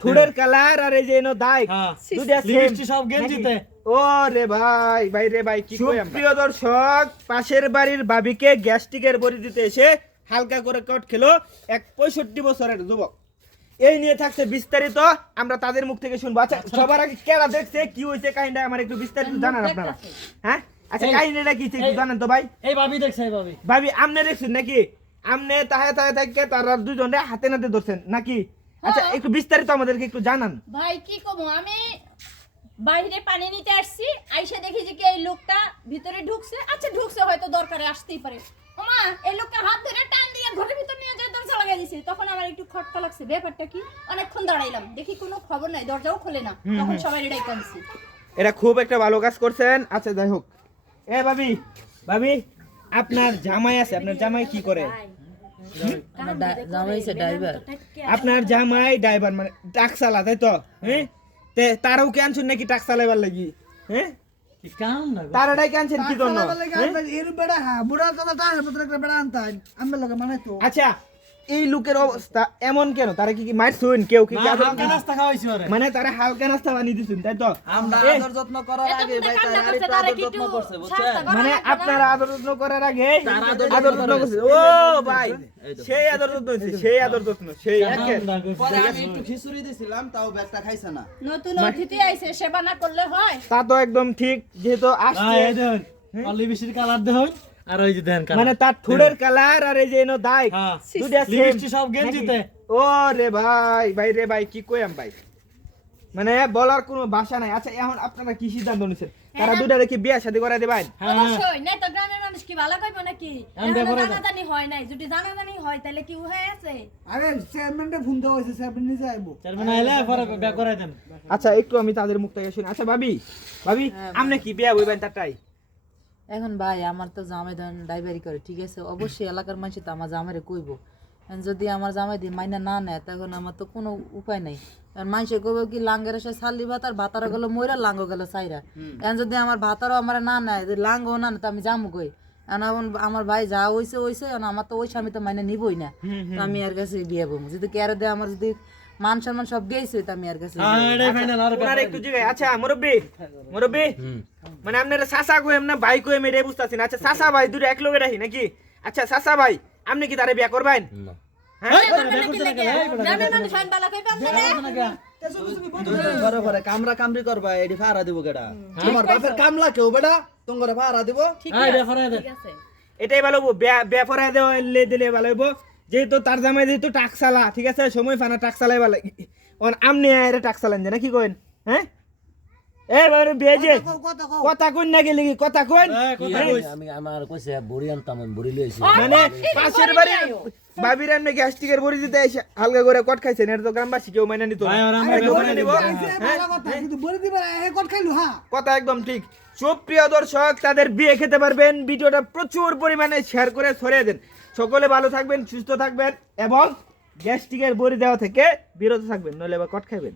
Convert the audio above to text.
থুড়ের colour আর এই যে এনো দাই দুইটা সেম সব গেঞ্জিতে। ও রে ভাই রে ভাই কি কই আমরা প্রিয় দর্শক পাশের বাড়ির ভাবিকে গ্যাস্ট্রিকের বড়ি দিতে এসে হালকা করে কট খেলো এক 65 বছরের যুবক। এই নিয়ে থাকছে বিস্তারিত, আমরা তাদের মুখ থেকে শুনবো। আচ্ছা সবার আগে কেরা দেখছে কি হইছে কাহিনীটা আমার একটু বিস্তারিত জানান আপনারা। হ্যাঁ আচ্ছা কাহিনীটা কি একটু জানেন তো ভাই? এই ভাবি দেখছে, এই ভাবি ভাবি আমনে দেখছেন নাকি? আমনে তাহে থাকে তারা দুজনে হাতে নাতে ধরছেন নাকি? আচ্ছা একটু বিস্তারিত আমাদেরকে একটু জানান ভাই। কি কমু, আমি বাইরে পানি নিতে আসছি, আইসা দেখি যে কি এই লোকটা ভিতরে ঢুকছে। আচ্ছা ঢুকছে হয়তো দরকারে আসতেই পারে। ওমা এই লোকটা হাত ধরে টান দিয়ে ঘরের ভিতর নিয়ে যায় দরজা লাগাই দিয়েছে। তখন আমার একটু খটকা লাগছে, ব্যাপারটা কি? অনেকক্ষণ দাঁড়াইলাম, দেখি কোনো খবর নাই, দরজাও খোলে না। তখন সবাই রেডাই কাঁদছি। এটা খুব একটা ভালো কাজ করছেন। আচ্ছা যাই হোক, এ ভাবি ভাবি আপনার জামাই আছে, আপনার জামাই কি করে? আপনার জামাই ড্রাইভার মানে ট্রাক চালা, তাই তো? হ্যাঁ তারাও কি আনছেন নাকি ট্রাক চালাইবার লাগি? হ্যাঁ তারাটাই কি আনছেন কি জন্য? আচ্ছা এই লোকের অবস্থা এমন কেন? তারা কি মারছুন? কেউ কি মানে তারা হালকা নাস্তা বানিয়ে দিচ্ছেন, তাই তো? মানে আপনারা আদর যত্ন করার আগে আদর যত্ন করছেন। ও ভাই সেই আদর যত্ন হয়েছে, সেই আদর যত্ন সেই আমি একটু খিচুড়ি দিছিলাম, তাও ব্যাগটা খাইছে না। নতুন অতিথি আইছে, সেবা না করলে হয়? তা তো একদম ঠিক, যেহেতু আসছে লিপস্টিক কালার দেখুন আর ওই যে দেন কালার, মানে তার থুড়ের কালার আর এই যে এনো দাই দুইটা সেম লিপস্টিক সব গেঞ্জিতে। ও রে ভাই রে ভাই কি কইম ভাই, মানে বলার কোনো ভাষা নাই। আচ্ছা এখন আপনারা কি সিদ্ধান্ত নিছেন? তারা দুইটা দেখি বিয়ে শাদী করে দিবেন? অবশ্যই না তো, গ্রামের মানুষ কি ভালো কইবো নাকি? জানাজানি হয় নাই, যদি জানাজানি হয় তাহলে কি হয়ে আছে? আরে চেয়ারম্যানটা ফোন দেওয়া হয়েছে, চেয়ারম্যান নিজে আইবো। চেয়ারম্যান আইলে পরে বিয়ে করে দেন। আচ্ছা একটু আমি তাদের মুখ থেকে শুনি। আচ্ছা ভাবি আপনি কি বিয়ে হইবেন তারটাই? এখন ভাই আমার তো জামাই ধরেন ড্রাইভারি করে, ঠিক আছে, অবশ্যই এলাকার মানুষ তো আমার জামাইরে কইব। যদি আমার জামাই দিয়ে মাইনা না নেয় তখন আমার তো কোনো উপায় নাই। কারণ মানুষে কইব কি লাঙ্গের এসে ছাড়লি ভাত আর ভাতারা গেলো ময়রা, লাঙ্গ গেল চাইরা। এখন যদি আমার ভাতারও আমার না নেয়, যদি লাঙ্গও না নেয় তো আমি যাবো কই? এখন আমার ভাই যা হইছে আমার তো ওই স্বামী তো মাইনা নিবই না। আমি আর কাছে বিয়ে বলবো যদি কেয়ারে দেয়, আমার যদি মান সম্মান সব গেছে তো আমি আর কাছে একটু জিগাই। আচ্ছা মুরব্বি মানে আপনারা চাচা কইম না ভাই কইম এটাই বুঝতাছি না। আচ্ছা চাচা ভাই দুটো এক লগে রাখি নাকি? আচ্ছা চাচা ভাই আপনি কি তারে বিয়ে করবেন? ঘরে ঘরে কামরা কামরি করবা, এডি ভাড়া দিব কেডা? তোমার বাপের কামলা কেউ বেটা তোমার ভাড়া দিব? এটাই ভালো হবো, বেফরা দিলে ভালো হইব। যেহেতু তার জামাই যেহেতু টাক চালা, ঠিক আছে, সময় ফানা টাক চালাই ভালো। আমনি আরে টাক চালান যে না কি কইন? হ্যাঁ এ বারে বেজে কথা কইন না গেলি কথা কইন। আমি আমার কইছে বড়ি আনতাম, আমি বড়ি লইছি। মানে পাশের বাড়ি ভাবির এমনি গ্যাস্ট্রিকের বড়ি দিতে এসে হালকা করে কট খাইছেন, এটা তো গ্রামবাসী কেউ মাইনা নিত না। কথা একদম ঠিক। সুপ্রিয় দর্শক তাদের বিয়ে খেতে পারবেন। ভিডিওটা প্রচুর পরিমাণে শেয়ার করে ছড়িয়ে দেন। সকলে ভালো থাকবেন, সুস্থ থাকবেন এবং গ্যাস্ট্রিকের বড়ি দেওয়া থেকে বিরত থাকবেন, নইলে আবার কট খাইবেন।